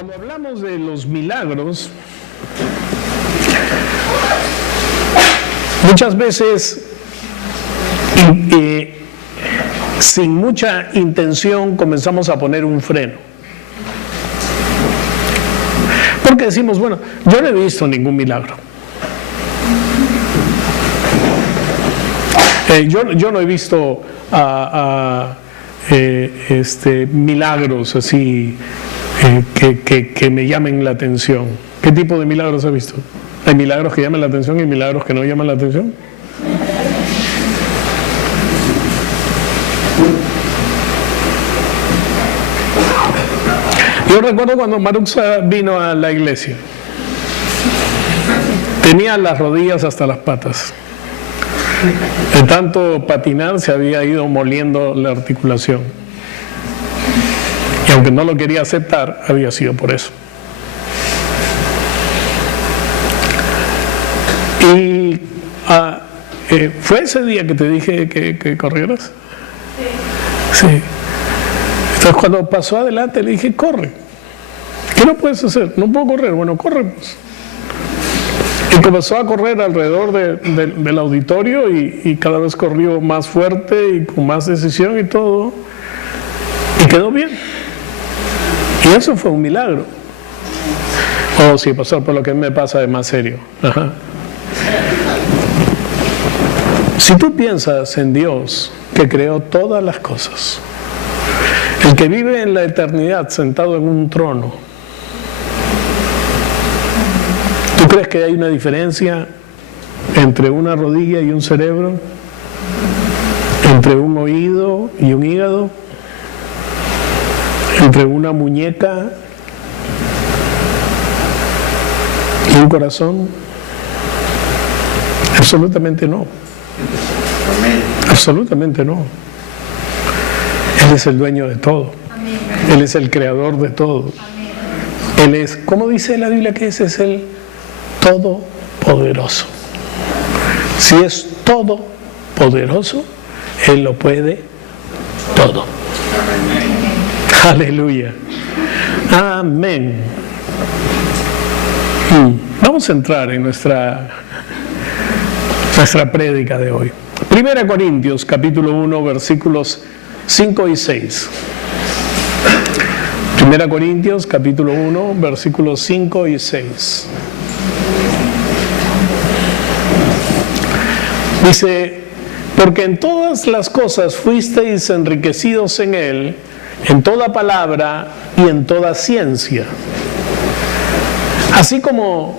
Cuando hablamos de los milagros, muchas veces sin mucha intención comenzamos a poner un freno. Porque decimos, bueno, yo no he visto ningún milagro. Yo no he visto milagros así que me llamen la atención. ¿Qué tipo de milagros has visto? ¿Hay milagros que llaman la atención y milagros que no llaman la atención? Yo recuerdo cuando Maruxa vino a la iglesia. Tenía las rodillas hasta las patas. De tanto patinar se había ido moliendo la articulación. Y aunque no lo quería aceptar, había sido por eso. Y ¿fue ese día que te dije que corrieras? Sí. Entonces cuando pasó adelante le dije, corre. ¿Qué no puedes hacer? No puedo correr. Bueno, corre pues. Y comenzó a correr alrededor del auditorio y cada vez corrió más fuerte y con más decisión y todo. Y quedó bien. Y eso fue un milagro. Oh, sí, pastor, por lo que me pasa es más serio. Ajá. Si tú piensas en Dios, que creó todas las cosas, el que vive en la eternidad sentado en un trono, ¿tú crees que hay una diferencia entre una rodilla y un cerebro? ¿Entre un oído y un hígado? ¿Entre una muñeca y un corazón? Absolutamente no. Absolutamente no. Él es el dueño de todo. Él es el creador de todo. Él es, ¿cómo dice la Biblia que ese es el todopoderoso? Si es todopoderoso, Él lo puede todo. Aleluya. Amén. Vamos a entrar en nuestra prédica de hoy. 1 Corintios capítulo 1 versículos 5 y 6. 1 Corintios capítulo 1 versículos 5 y 6. Dice, porque en todas las cosas fuisteis enriquecidos en Él, en toda palabra y en toda ciencia. Así como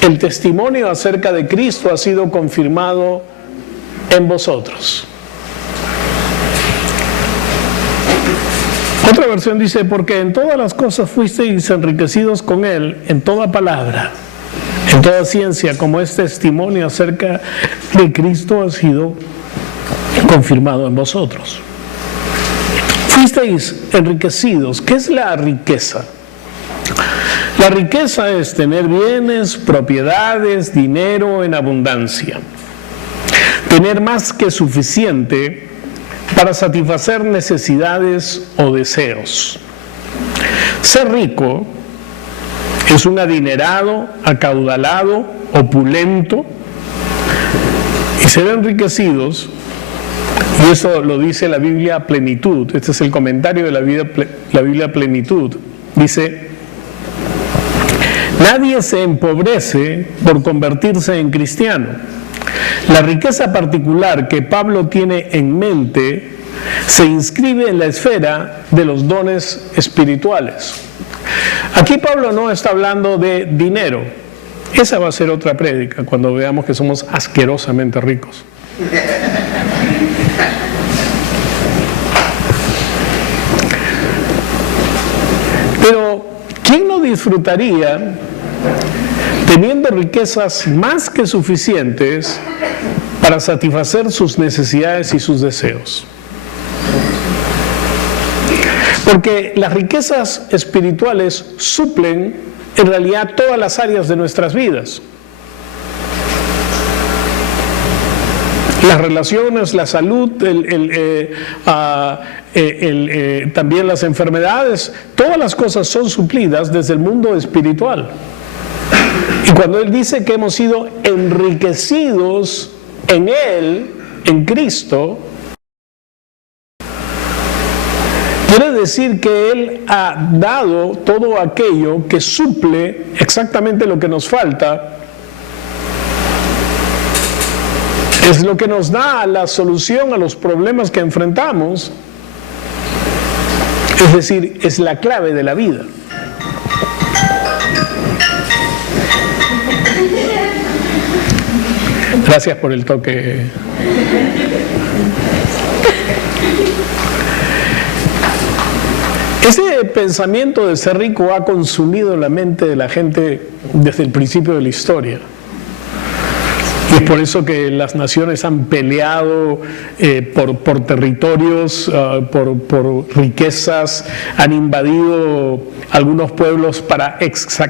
el testimonio acerca de Cristo ha sido confirmado en vosotros. Otra versión dice, porque en todas las cosas fuisteis enriquecidos con Él, en toda palabra, en toda ciencia, como este testimonio acerca de Cristo ha sido confirmado en vosotros. Fuisteis enriquecidos. ¿Qué es la riqueza? La riqueza es tener bienes, propiedades, dinero en abundancia. Tener más que suficiente para satisfacer necesidades o deseos. Ser rico es un adinerado, acaudalado, opulento, y ser enriquecidos, y eso lo dice la Biblia Plenitud, este es el comentario de la Biblia Plenitud, dice, nadie se empobrece por convertirse en cristiano. La riqueza particular que Pablo tiene en mente se inscribe en la esfera de los dones espirituales. Aquí Pablo no está hablando de dinero. Esa va a ser otra prédica cuando veamos que somos asquerosamente ricos. Pero, ¿quién no disfrutaría teniendo riquezas más que suficientes para satisfacer sus necesidades y sus deseos? Porque las riquezas espirituales suplen en realidad todas las áreas de nuestras vidas. Las relaciones, la salud, también las enfermedades, todas las cosas son suplidas desde el mundo espiritual. Y cuando Él dice que hemos sido enriquecidos en Él, en Cristo, quiere decir que Él ha dado todo aquello que suple exactamente lo que nos falta. Es lo que nos da la solución a los problemas que enfrentamos. Es decir, es la clave de la vida. Gracias por el toque. Ese pensamiento de ser rico ha consumido la mente de la gente desde el principio de la historia. Y es por eso que las naciones han peleado por territorios, por riquezas, han invadido algunos pueblos para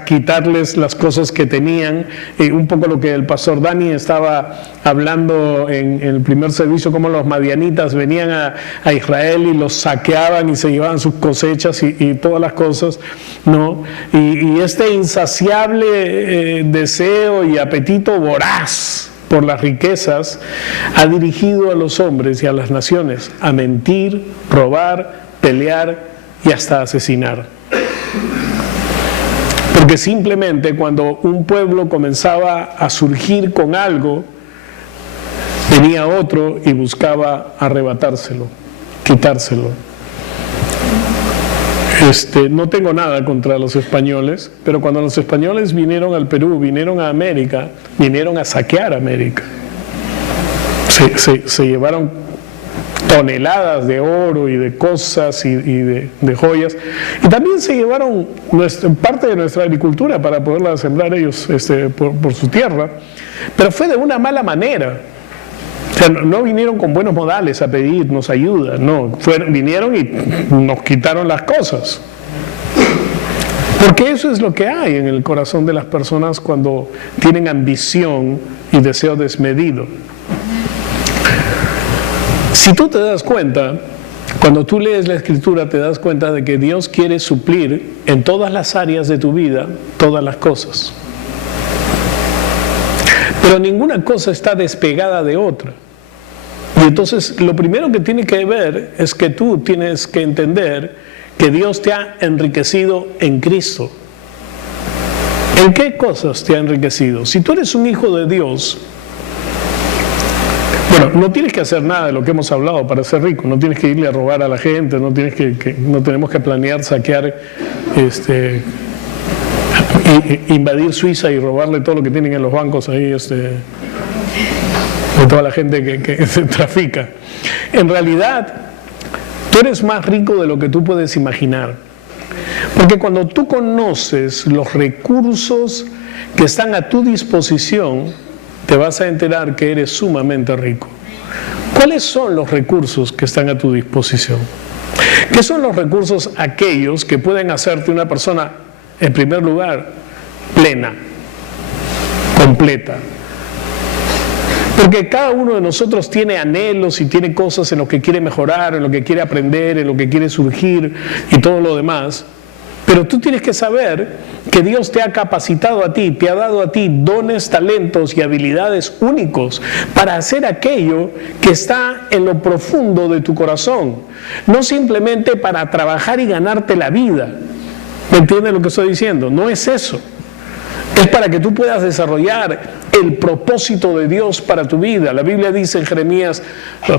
quitarles las cosas que tenían. Un poco lo que el pastor Dani estaba hablando en el primer servicio, cómo los madianitas venían a Israel y los saqueaban y se llevaban sus cosechas y todas las cosas, ¿no? Y este insaciable deseo y apetito voraz por las riquezas ha dirigido a los hombres y a las naciones a mentir, robar, pelear y hasta asesinar. Porque simplemente cuando un pueblo comenzaba a surgir con algo, venía otro y buscaba arrebatárselo, quitárselo. No tengo nada contra los españoles, pero cuando los españoles vinieron al Perú, vinieron a América, vinieron a saquear América. Se llevaron toneladas de oro y de cosas y de joyas, y también se llevaron parte de nuestra agricultura para poderla sembrar ellos por su tierra, pero fue de una mala manera. O sea, no vinieron con buenos modales a pedirnos ayuda, no, vinieron y nos quitaron las cosas. Porque eso es lo que hay en el corazón de las personas cuando tienen ambición y deseo desmedido. Si tú te das cuenta, cuando tú lees la Escritura, te das cuenta de que Dios quiere suplir en todas las áreas de tu vida todas las cosas. Pero ninguna cosa está despegada de otra. Y entonces lo primero que tienes que ver es que tú tienes que entender que Dios te ha enriquecido en Cristo. ¿En qué cosas te ha enriquecido? Si tú eres un hijo de Dios, bueno, no tienes que hacer nada de lo que hemos hablado para ser rico. No tienes que irle a robar a la gente, no tenemos que planear saquear invadir Suiza y robarle todo lo que tienen en los bancos ahí, de toda la gente que se trafica. En realidad, tú eres más rico de lo que tú puedes imaginar. Porque cuando tú conoces los recursos que están a tu disposición, te vas a enterar que eres sumamente rico. ¿Cuáles son los recursos que están a tu disposición? ¿Qué son los recursos aquellos que pueden hacerte una persona, en primer lugar, plena, completa? Porque cada uno de nosotros tiene anhelos y tiene cosas en lo que quiere mejorar, en lo que quiere aprender, en lo que quiere surgir y todo lo demás. Pero tú tienes que saber que Dios te ha capacitado a ti, te ha dado a ti dones, talentos y habilidades únicos para hacer aquello que está en lo profundo de tu corazón. No simplemente para trabajar y ganarte la vida. ¿Me entiendes lo que estoy diciendo? No es eso. Es para que tú puedas desarrollar el propósito de Dios para tu vida. La Biblia dice en Jeremías,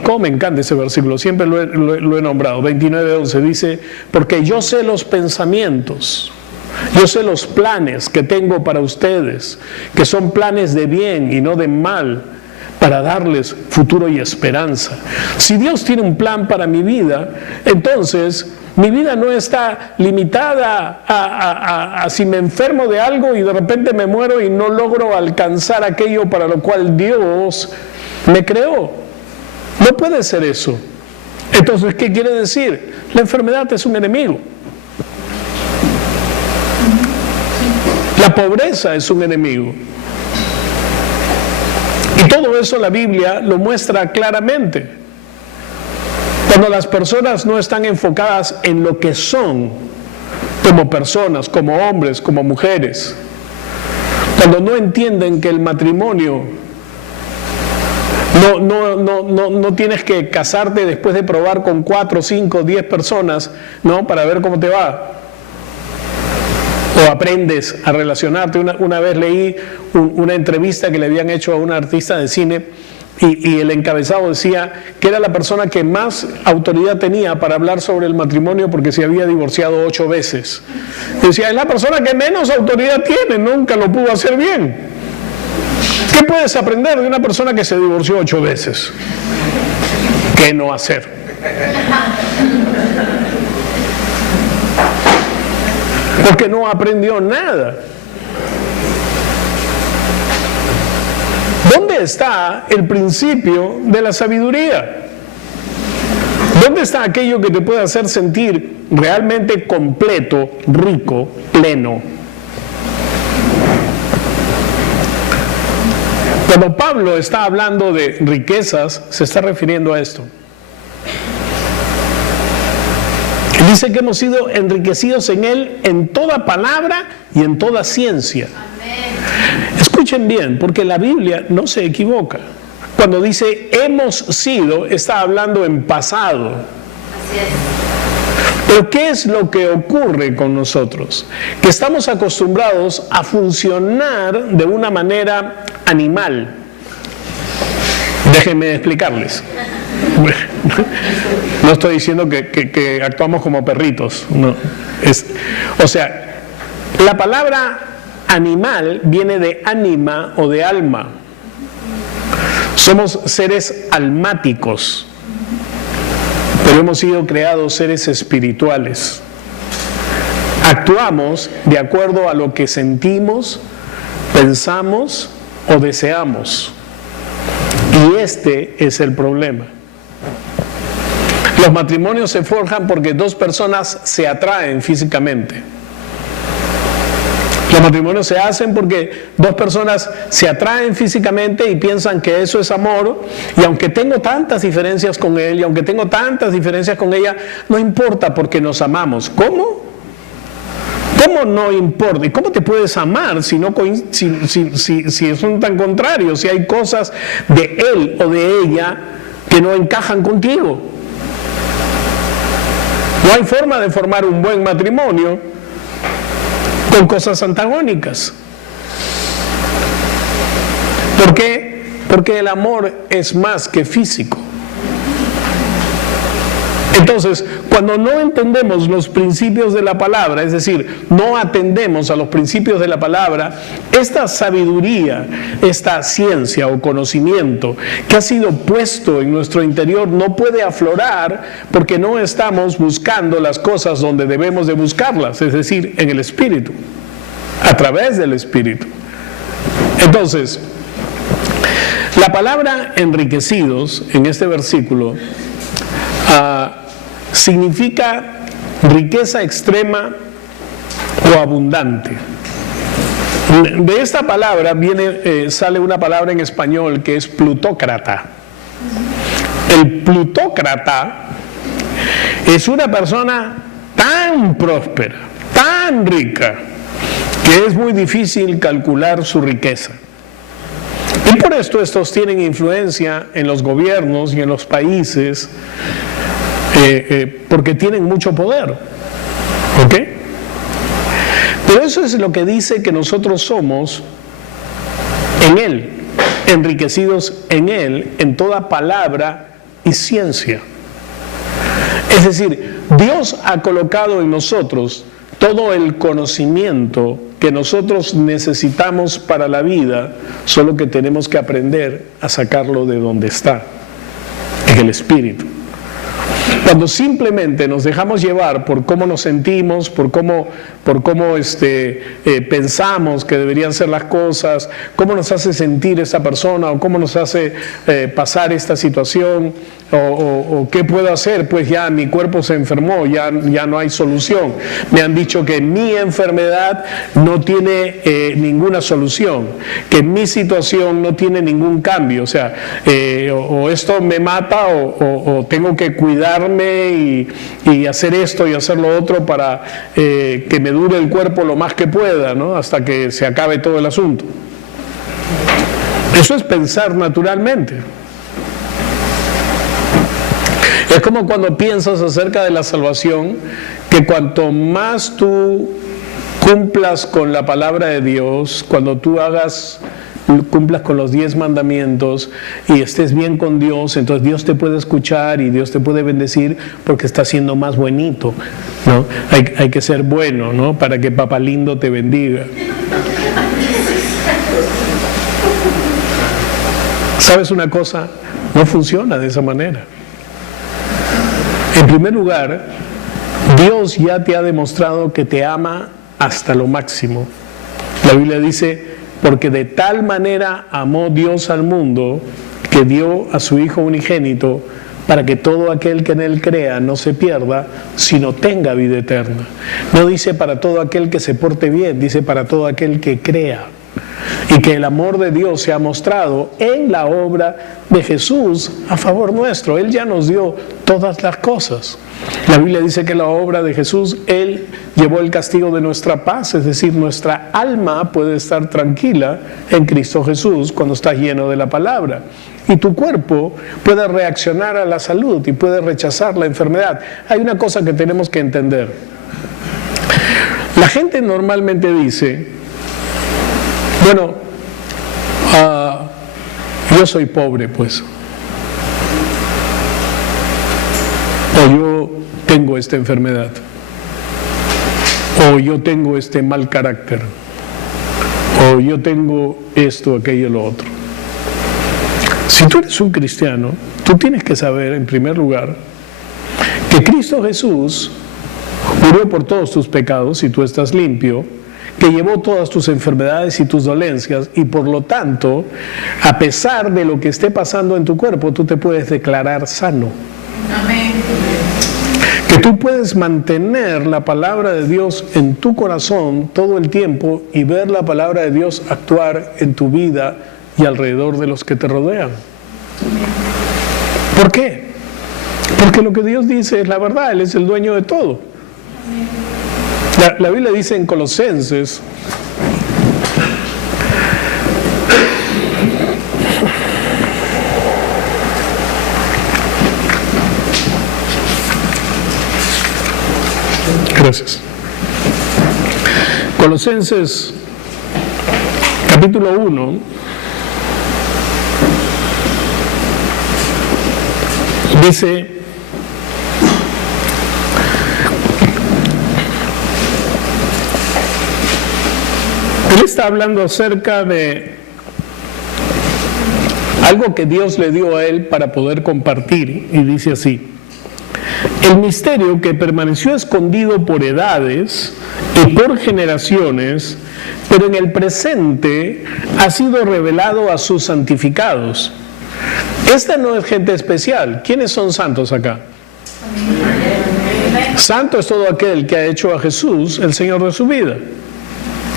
cómo me encanta ese versículo, siempre lo he nombrado, 29:11, dice, porque yo sé los pensamientos, yo sé los planes que tengo para ustedes, que son planes de bien y no de mal, para darles futuro y esperanza. Si Dios tiene un plan para mi vida, entonces mi vida no está limitada a si me enfermo de algo y de repente me muero y no logro alcanzar aquello para lo cual Dios me creó. No puede ser eso. Entonces, ¿qué quiere decir? La enfermedad es un enemigo. La pobreza es un enemigo. Y todo eso la Biblia lo muestra claramente. Cuando las personas no están enfocadas en lo que son como personas, como hombres, como mujeres, cuando no entienden que el matrimonio no tienes que casarte después de probar con 4, 5, 10 personas, ¿no? Para ver cómo te va. O aprendes a relacionarte. Una vez leí una entrevista que le habían hecho a un artista de cine y el encabezado decía que era la persona que más autoridad tenía para hablar sobre el matrimonio porque se había divorciado 8 veces. Decía, es la persona que menos autoridad tiene, nunca lo pudo hacer bien. ¿Qué puedes aprender de una persona que se divorció 8 veces? ¿Qué no hacer? Porque no aprendió nada. ¿Dónde está el principio de la sabiduría? ¿Dónde está aquello que te puede hacer sentir realmente completo, rico, pleno? Cuando Pablo está hablando de riquezas, se está refiriendo a esto. Dice que hemos sido enriquecidos en Él en toda palabra y en toda ciencia. Amén. Escuchen bien, porque la Biblia no se equivoca. Cuando dice hemos sido, está hablando en pasado. Así es. Pero ¿qué es lo que ocurre con nosotros? Que estamos acostumbrados a funcionar de una manera animal. Déjenme explicarles. No estoy diciendo que actuamos como perritos, no. O sea, la palabra animal viene de ánima o de alma. Somos seres almáticos, pero hemos sido creados seres espirituales. Actuamos de acuerdo a lo que sentimos, pensamos o deseamos. Y este es el problema. Los matrimonios se forjan porque 2 personas se atraen físicamente. Los matrimonios se hacen porque 2 personas se atraen físicamente y piensan que eso es amor, y aunque tengo tantas diferencias con él y aunque tengo tantas diferencias con ella, no importa porque nos amamos. ¿Cómo? ¿Cómo no importa? ¿Y cómo te puedes amar si son tan contrarios? Si hay cosas de él o de ella que no encajan contigo. No hay forma de formar un buen matrimonio con cosas antagónicas. ¿Por qué? Porque el amor es más que físico. Entonces, cuando no entendemos los principios de la palabra, es decir, no atendemos a los principios de la palabra, esta sabiduría, esta ciencia o conocimiento que ha sido puesto en nuestro interior no puede aflorar porque no estamos buscando las cosas donde debemos de buscarlas, es decir, en el Espíritu, a través del Espíritu. Entonces, la palabra enriquecidos en este versículo significa riqueza extrema o abundante. De esta palabra sale una palabra en español que es plutócrata. El plutócrata es una persona tan próspera, tan rica, que es muy difícil calcular su riqueza. Y por esto estos tienen influencia en los gobiernos y en los países, porque tienen mucho poder. ¿Ok? Pero eso es lo que dice que nosotros somos en Él, enriquecidos en Él, en toda palabra y ciencia. Es decir, Dios ha colocado en nosotros todo el conocimiento que nosotros necesitamos para la vida, solo que tenemos que aprender a sacarlo de donde está, en el Espíritu. Cuando simplemente nos dejamos llevar por cómo nos sentimos, por cómo pensamos que deberían ser las cosas, cómo nos hace sentir esa persona o cómo nos hace pasar esta situación o qué puedo hacer, pues ya mi cuerpo se enfermó, ya no hay solución. Me han dicho que mi enfermedad no tiene ninguna solución, que mi situación no tiene ningún cambio, o sea, o esto me mata o tengo que cuidarme y hacer esto y hacer lo otro para que me dure el cuerpo lo más que pueda, ¿no? Hasta que se acabe todo el asunto. Eso es pensar naturalmente. Es como cuando piensas acerca de la salvación, que cuanto más tú cumplas con la palabra de Dios, cuando tú cumplas con los 10 mandamientos y estés bien con Dios, entonces Dios te puede escuchar y Dios te puede bendecir porque estás siendo más buenito, ¿no? Hay que ser bueno, ¿no? Para que Papá Lindo te bendiga. ¿Sabes una cosa? No funciona de esa manera. En primer lugar, Dios ya te ha demostrado que te ama hasta lo máximo. La Biblia dice, porque de tal manera amó Dios al mundo que dio a su Hijo unigénito para que todo aquel que en Él crea no se pierda, sino tenga vida eterna. No dice para todo aquel que se porte bien, dice para todo aquel que crea. Y que el amor de Dios se ha mostrado en la obra de Jesús a favor nuestro. Él ya nos dio todas las cosas. La Biblia dice que la obra de Jesús, Él llevó el castigo de nuestra paz, es decir, nuestra alma puede estar tranquila en Cristo Jesús cuando estás lleno de la palabra. Y tu cuerpo puede reaccionar a la salud y puede rechazar la enfermedad. Hay una cosa que tenemos que entender. La gente normalmente dice, bueno, yo soy pobre, pues. O yo tengo esta enfermedad. O yo tengo este mal carácter. O yo tengo esto, aquello, lo otro. Si tú eres un cristiano, tú tienes que saber, en primer lugar, que Cristo Jesús murió por todos tus pecados y tú estás limpio, que llevó todas tus enfermedades y tus dolencias, y por lo tanto, a pesar de lo que esté pasando en tu cuerpo, tú te puedes declarar sano. Amén. Que tú puedes mantener la palabra de Dios en tu corazón todo el tiempo y ver la palabra de Dios actuar en tu vida y alrededor de los que te rodean. ¿Por qué? Porque lo que Dios dice es la verdad, Él es el dueño de todo. La Biblia dice en Colosenses, gracias. Colosenses capítulo 1 dice, él está hablando acerca de algo que Dios le dio a él para poder compartir, y dice así: el misterio que permaneció escondido por edades y por generaciones, pero en el presente ha sido revelado a sus santificados. Esta no es gente especial. ¿Quiénes son santos acá? Santo es todo aquel que ha hecho a Jesús el Señor de su vida.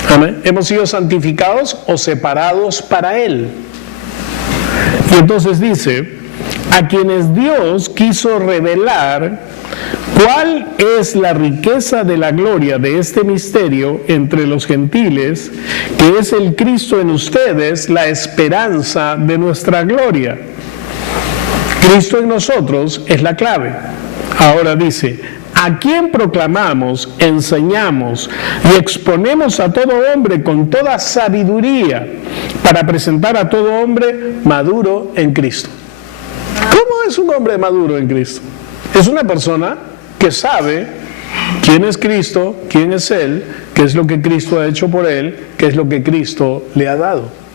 Amén. Hemos sido santificados o separados para Él. Y entonces dice, a quienes Dios quiso revelar cuál es la riqueza de la gloria de este misterio entre los gentiles, que es el Cristo en ustedes, la esperanza de nuestra gloria. Cristo en nosotros es la clave. Ahora dice, a quien proclamamos, enseñamos y exponemos a todo hombre con toda sabiduría para presentar a todo hombre maduro en Cristo. ¿Cómo es un hombre maduro en Cristo? Es una persona que sabe quién es Cristo, quién es Él, qué es lo que Cristo ha hecho por Él, qué es lo que Cristo le ha dado.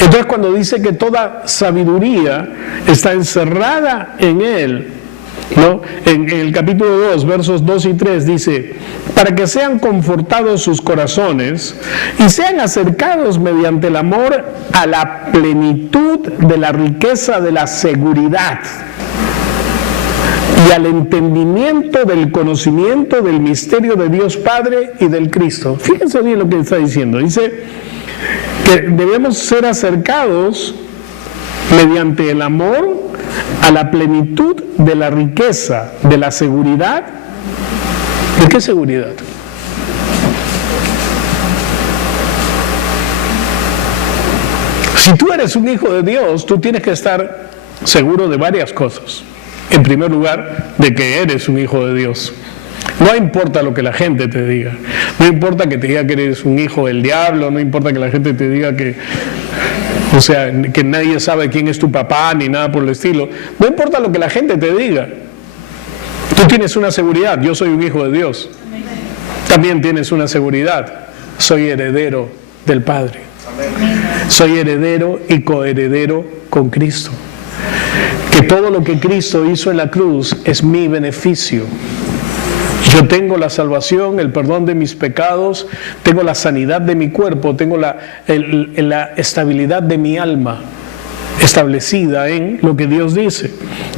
Entonces, cuando dice que toda sabiduría, está encerrada en Él, ¿no? En el capítulo 2, versos 2 y 3 dice: para que sean confortados sus corazones y sean acercados mediante el amor a la plenitud de la riqueza de la seguridad y al entendimiento del conocimiento del misterio de Dios Padre y del Cristo. Fíjense bien lo que está diciendo. Dice que debemos ser acercados mediante el amor a la plenitud de la riqueza, de la seguridad. ¿De qué seguridad? Si tú eres un hijo de Dios, tú tienes que estar seguro de varias cosas. En primer lugar, de que eres un hijo de Dios. No importa lo que la gente te diga. No importa que te diga que eres un hijo del diablo, no importa que la gente te diga que nadie sabe quién es tu papá, ni nada por el estilo. No importa lo que la gente te diga. Tú tienes una seguridad: yo soy un hijo de Dios. También tienes una seguridad: soy heredero del Padre. Soy heredero y coheredero con Cristo. Que todo lo que Cristo hizo en la cruz es mi beneficio. Yo tengo la salvación, el perdón de mis pecados, tengo la sanidad de mi cuerpo, tengo la estabilidad de mi alma establecida en lo que Dios dice.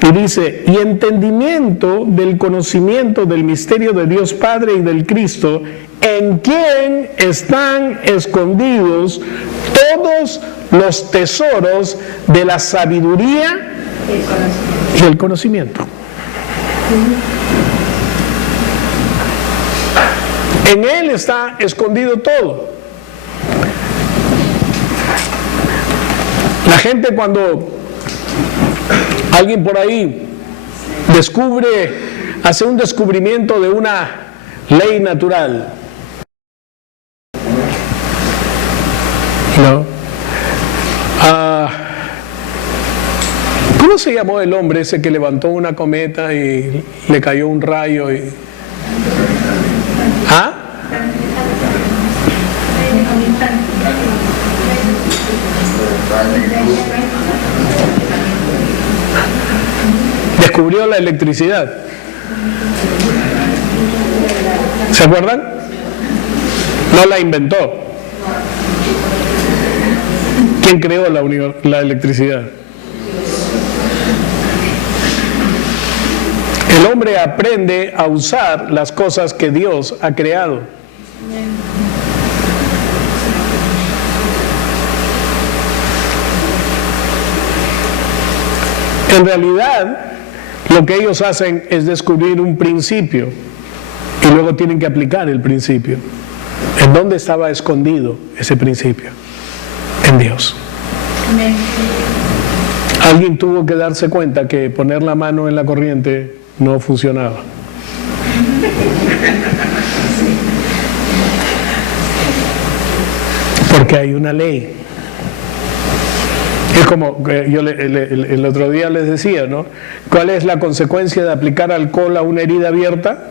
Y dice: y entendimiento del conocimiento del misterio de Dios Padre y del Cristo, en quien están escondidos todos los tesoros de la sabiduría y el conocimiento. En Él está escondido todo. La gente, cuando alguien por ahí hace un descubrimiento de una ley natural, ¿no? ¿Cómo se llamó el hombre ese que levantó una cometa y le cayó un rayo? ¿Ah? Descubrió la electricidad. ¿Se acuerdan? No la inventó. ¿Quién creó la electricidad? El hombre aprende a usar las cosas que Dios ha creado. En realidad, lo que ellos hacen es descubrir un principio y luego tienen que aplicar el principio. ¿En dónde estaba escondido ese principio? En Dios. Alguien tuvo que darse cuenta que poner la mano en la corriente no funcionaba. Porque hay una ley. Es como yo el otro día les decía, ¿no? ¿Cuál es la consecuencia de aplicar alcohol a una herida abierta?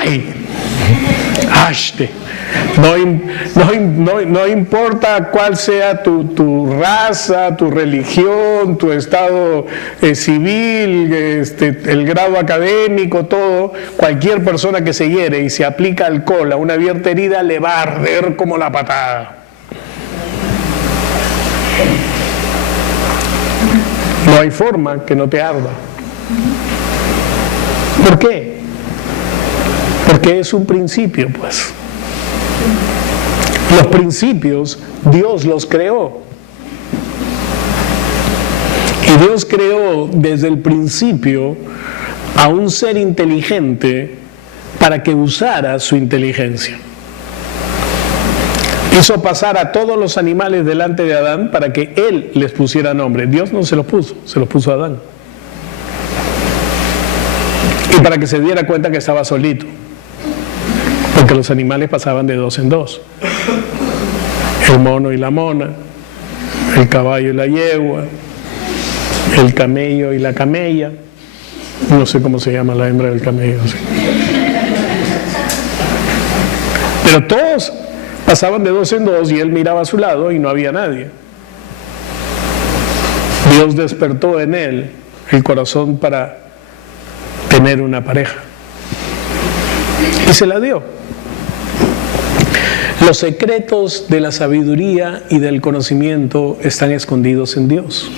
¡Ay! ¡Ashte! No importa cuál sea tu raza, tu religión, tu estado civil, el grado académico, todo, cualquier persona que se hiere y se aplica alcohol a una abierta herida le va a arder como la patada. No hay forma que no te arda. ¿Por qué? Porque es un principio, pues. Los principios Dios los creó. Y Dios creó desde el principio a un ser inteligente para que usara su inteligencia. Hizo pasar a todos los animales delante de Adán para que él les pusiera nombre. Dios no se los puso, se los puso a Adán. Y para que se diera cuenta que estaba solito. Porque los animales pasaban de dos en dos. El mono y la mona, el caballo y la yegua, el camello y la camella. No sé cómo se llama la hembra del camello. ¿Sí? Pero todos pasaban de dos en dos y él miraba a su lado y no había nadie. Dios despertó en él el corazón para tener una pareja. Y se la dio. Los secretos de la sabiduría y del conocimiento están escondidos en Dios.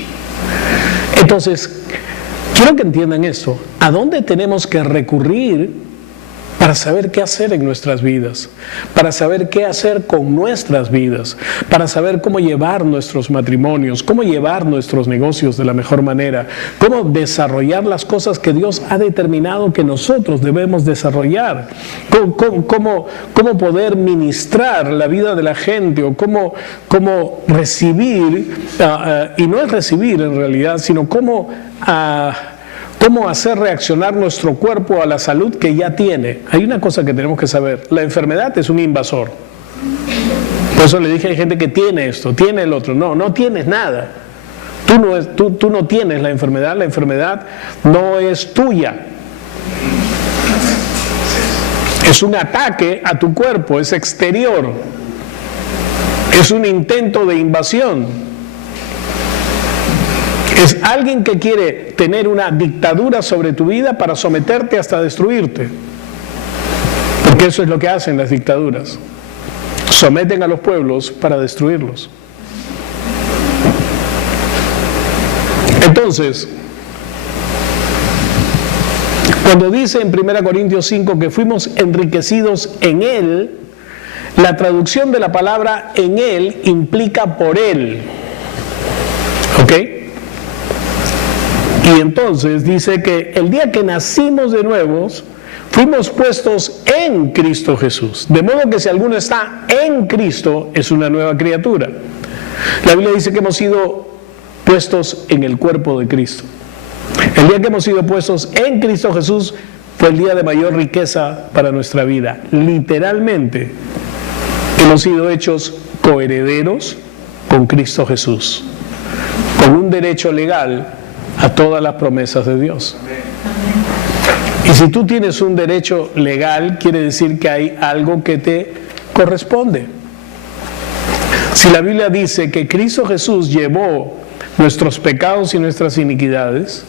Entonces, quiero que entiendan esto. ¿A dónde tenemos que recurrir para saber qué hacer en nuestras vidas? Para saber qué hacer con nuestras vidas, para saber cómo llevar nuestros matrimonios, cómo llevar nuestros negocios de la mejor manera, cómo desarrollar las cosas que Dios ha determinado que nosotros debemos desarrollar, cómo poder ministrar la vida de la gente, o cómo recibir, y no es recibir en realidad, sino cómo hacer reaccionar nuestro cuerpo a la salud que ya tiene. Hay una cosa que tenemos que saber: la enfermedad es un invasor. Por eso le dije, hay gente que tiene esto, tiene el otro. No tienes nada. Tú no tienes la enfermedad no es tuya. Es un ataque a tu cuerpo, es exterior. Es un intento de invasión. Es alguien que quiere tener una dictadura sobre tu vida para someterte hasta destruirte. Porque eso es lo que hacen las dictaduras. Someten a los pueblos para destruirlos. Entonces, cuando dice en 1 Corintios 5 que fuimos enriquecidos en Él, la traducción de la palabra en Él implica por Él. ¿Ok? Y entonces dice que el día que nacimos de nuevos, fuimos puestos en Cristo Jesús. De modo que si alguno está en Cristo, es una nueva criatura. La Biblia dice que hemos sido puestos en el cuerpo de Cristo. El día que hemos sido puestos en Cristo Jesús fue el día de mayor riqueza para nuestra vida. Literalmente, hemos sido hechos coherederos con Cristo Jesús, con un derecho legal a todas las promesas de Dios. Y si tú tienes un derecho legal, quiere decir que hay algo que te corresponde. Si la Biblia dice que Cristo Jesús llevó nuestros pecados y nuestras iniquidades,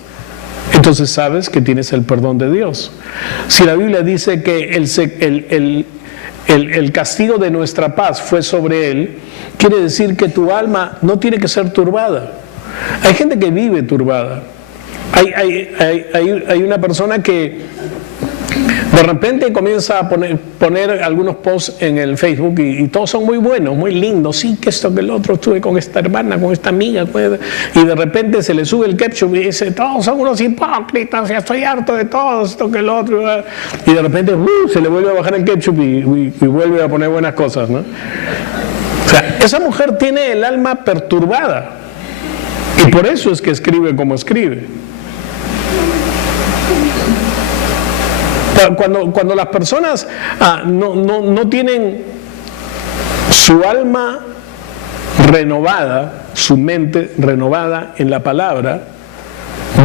entonces sabes que tienes el perdón de Dios. Si la Biblia dice que el castigo de nuestra paz fue sobre Él, quiere decir que tu alma no tiene que ser turbada. Hay gente que vive turbada. Hay una persona que de repente comienza a poner algunos posts en el Facebook y todos son muy buenos, muy lindos. Sí, que esto, que el otro, estuve con esta hermana, con esta amiga. Y de repente se le sube el ketchup y dice, todos son unos hipócritas, ya estoy harto de todo esto, que el otro. Y de repente se le vuelve a bajar el ketchup y vuelve a poner buenas cosas, ¿no? O sea, esa mujer tiene el alma perturbada. Y por eso es que escribe como escribe. Cuando las personas no tienen su alma renovada, su mente renovada en la palabra,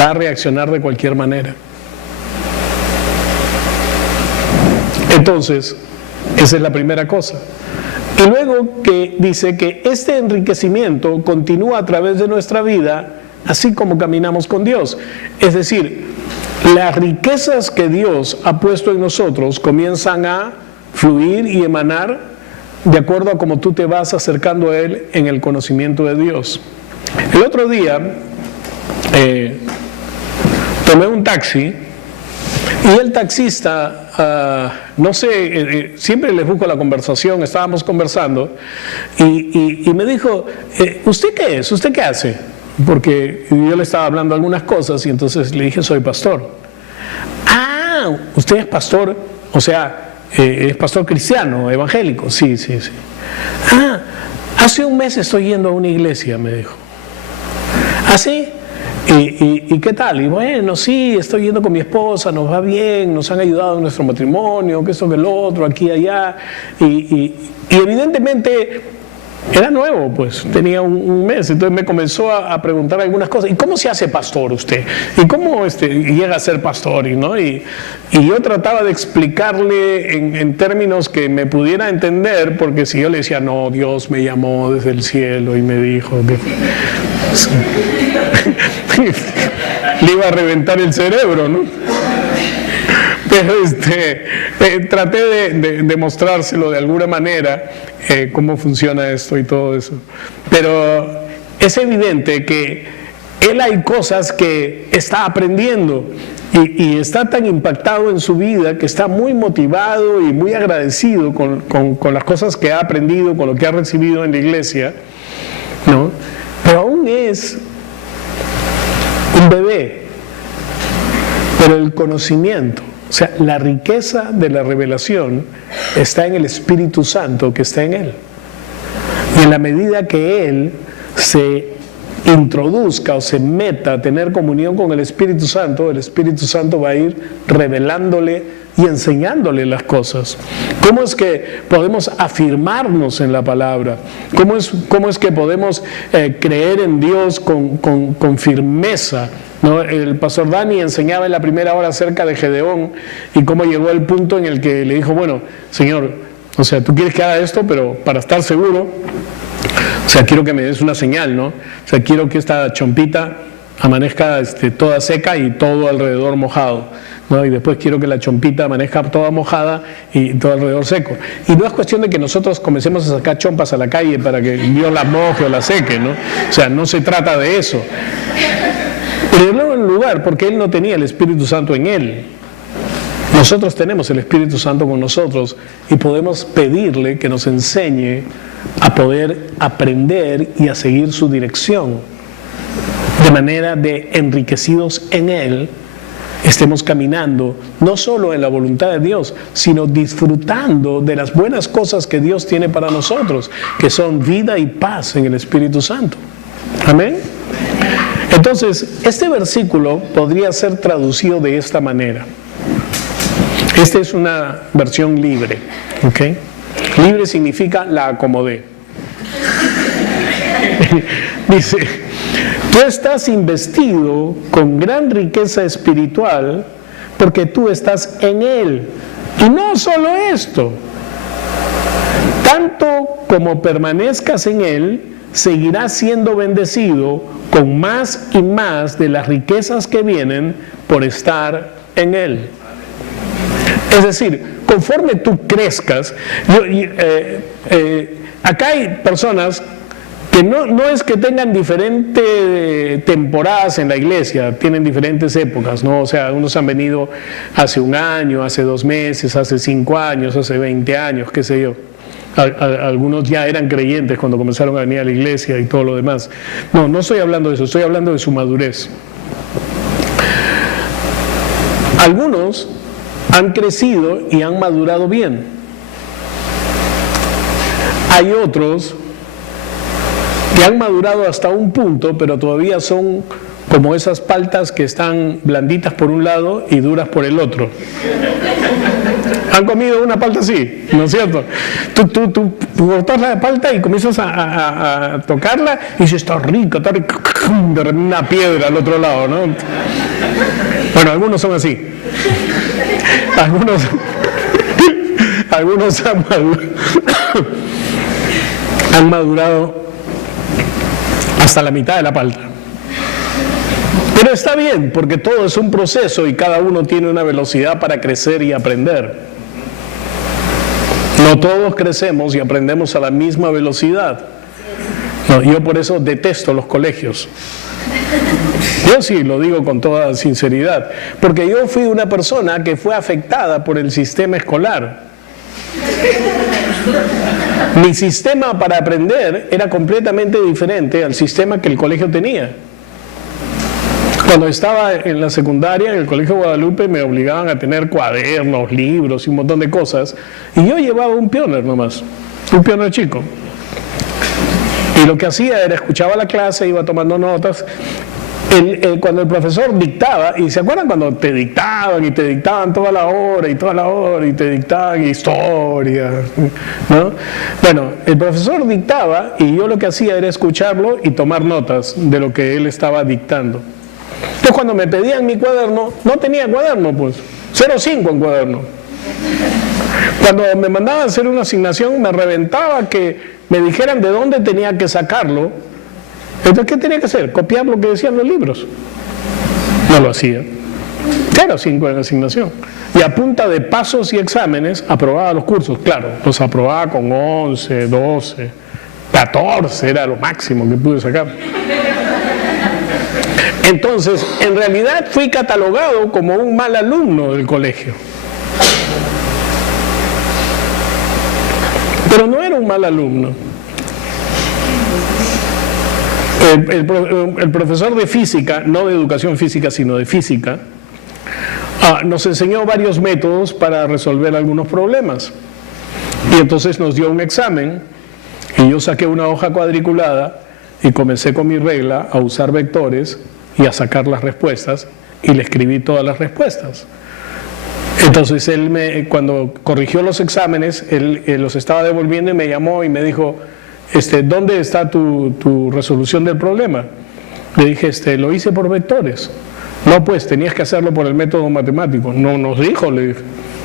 va a reaccionar de cualquier manera. Entonces, esa es la primera cosa. Y luego que dice que este enriquecimiento continúa a través de nuestra vida, así como caminamos con Dios. Es decir, las riquezas que Dios ha puesto en nosotros comienzan a fluir y emanar de acuerdo a cómo tú te vas acercando a Él en el conocimiento de Dios. El otro día tomé un taxi y el taxista, no sé, siempre les busco la conversación, estábamos conversando y me dijo, ¿usted qué es? ¿Usted qué hace? Porque yo le estaba hablando algunas cosas y entonces le dije, soy pastor. Ah, ¿usted es pastor? O sea, ¿es pastor cristiano, evangélico? Sí. Ah, hace un mes estoy yendo a una iglesia, me dijo. ¿Ah, sí? ¿Y qué tal? Y bueno, sí, estoy yendo con mi esposa, nos va bien, nos han ayudado en nuestro matrimonio, que esto, que lo otro, aquí y allá. Y evidentemente era nuevo, pues, tenía un mes, entonces me comenzó a preguntar algunas cosas. ¿Y cómo se hace pastor usted? ¿Y cómo llega a ser pastor? Y yo trataba de explicarle en términos que me pudiera entender, porque si yo le decía, no, Dios me llamó desde el cielo y me dijo que... le iba a reventar el cerebro, ¿no? Pero traté de mostrárselo de alguna manera, cómo funciona esto y todo eso. Pero es evidente que él hay cosas que está aprendiendo y está tan impactado en su vida que está muy motivado y muy agradecido con las cosas que ha aprendido, con lo que ha recibido en la iglesia, ¿no? Pero aún es un bebé. Pero el conocimiento, o sea, la riqueza de la revelación está en el Espíritu Santo que está en él. Y en la medida que él se introduzca o se meta a tener comunión con el Espíritu Santo va a ir revelándole y enseñándole las cosas. ¿Cómo es que podemos afirmarnos en la palabra? ¿Cómo es que podemos creer en Dios con firmeza? ¿No? El pastor Dani enseñaba en la primera hora acerca de Gedeón y cómo llegó el punto en el que le dijo, bueno, Señor, o sea, tú quieres que haga esto, pero para estar seguro, o sea, quiero que me des una señal, ¿no? O sea, quiero que esta chompita amanezca toda seca y todo alrededor mojado, ¿no? Y después quiero que la chompita amanezca toda mojada y todo alrededor seco. Y no es cuestión de que nosotros comencemos a sacar chompas a la calle para que Dios la moje o la seque, ¿no? O sea, no se trata de eso. Pero en primer lugar, porque él no tenía el Espíritu Santo en él. Nosotros tenemos el Espíritu Santo con nosotros y podemos pedirle que nos enseñe a poder aprender y a seguir su dirección, de manera de enriquecidos en él, estemos caminando no solo en la voluntad de Dios, sino disfrutando de las buenas cosas que Dios tiene para nosotros, que son vida y paz en el Espíritu Santo. Amén. Entonces, este versículo podría ser traducido de esta manera. Esta es una versión libre, ¿ok? Libre significa la acomodé. Dice, tú estás investido con gran riqueza espiritual porque tú estás en Él. Y no solo esto, tanto como permanezcas en Él, seguirás siendo bendecido con más y más de las riquezas que vienen por estar en Él. Es decir, conforme tú crezcas, acá hay personas que no es que tengan diferentes temporadas en la iglesia, tienen diferentes épocas, ¿no? O sea, unos han venido hace un año, hace 2 meses, hace 5 años, hace 20 años, qué sé yo. Algunos ya eran creyentes cuando comenzaron a venir a la iglesia y todo lo demás. No estoy hablando de eso, estoy hablando de su madurez. Algunos han crecido y han madurado bien. Hay otros que han madurado hasta un punto, pero todavía son como esas paltas que están blanditas por un lado y duras por el otro. ¿Han comido una palta así? ¿No es cierto? Tú cortas la palta y comienzas a tocarla y dices, está rica, de repente una piedra al otro lado, ¿no? Bueno, algunos son así. Algunos han madurado hasta la mitad de la palta. Pero está bien, porque todo es un proceso y cada uno tiene una velocidad para crecer y aprender. No todos crecemos y aprendemos a la misma velocidad. No, yo por eso detesto los colegios. Yo sí lo digo con toda sinceridad, porque yo fui una persona que fue afectada por el sistema escolar. Mi sistema para aprender era completamente diferente al sistema que el colegio tenía. Cuando estaba en la secundaria, en el Colegio Guadalupe, me obligaban a tener cuadernos, libros y un montón de cosas. Y yo llevaba un Pioneer nomás, un Pioneer chico. Y lo que hacía era, escuchaba la clase, iba tomando notas. Cuando el profesor dictaba, y ¿se acuerdan cuando te dictaban toda la hora y te dictaban historia, ¿no? Bueno, el profesor dictaba y yo lo que hacía era escucharlo y tomar notas de lo que él estaba dictando. Entonces cuando me pedían mi cuaderno, no tenía cuaderno, pues, 0,5 en cuaderno. Cuando me mandaban a hacer una asignación, me reventaba que me dijeran de dónde tenía que sacarlo. Entonces, ¿qué tenía que hacer? Copiar lo que decían los libros. No lo hacía. Claro, 5 en asignación. Y a punta de pasos y exámenes, aprobaba los cursos. Claro, los aprobaba con 11, 12, 14, era lo máximo que pude sacar. Entonces, en realidad fui catalogado como un mal alumno del colegio. Pero no era un mal alumno. El profesor de física, no de educación física, sino de física, nos enseñó varios métodos para resolver algunos problemas. Y entonces nos dio un examen y yo saqué una hoja cuadriculada y comencé con mi regla a usar vectores y a sacar las respuestas y le escribí todas las respuestas. Entonces cuando corrigió los exámenes, él los estaba devolviendo y me llamó y me dijo, ¿dónde está tu resolución del problema? Le dije, lo hice por vectores. No, pues tenías que hacerlo por el método matemático. No nos dijo, le dije.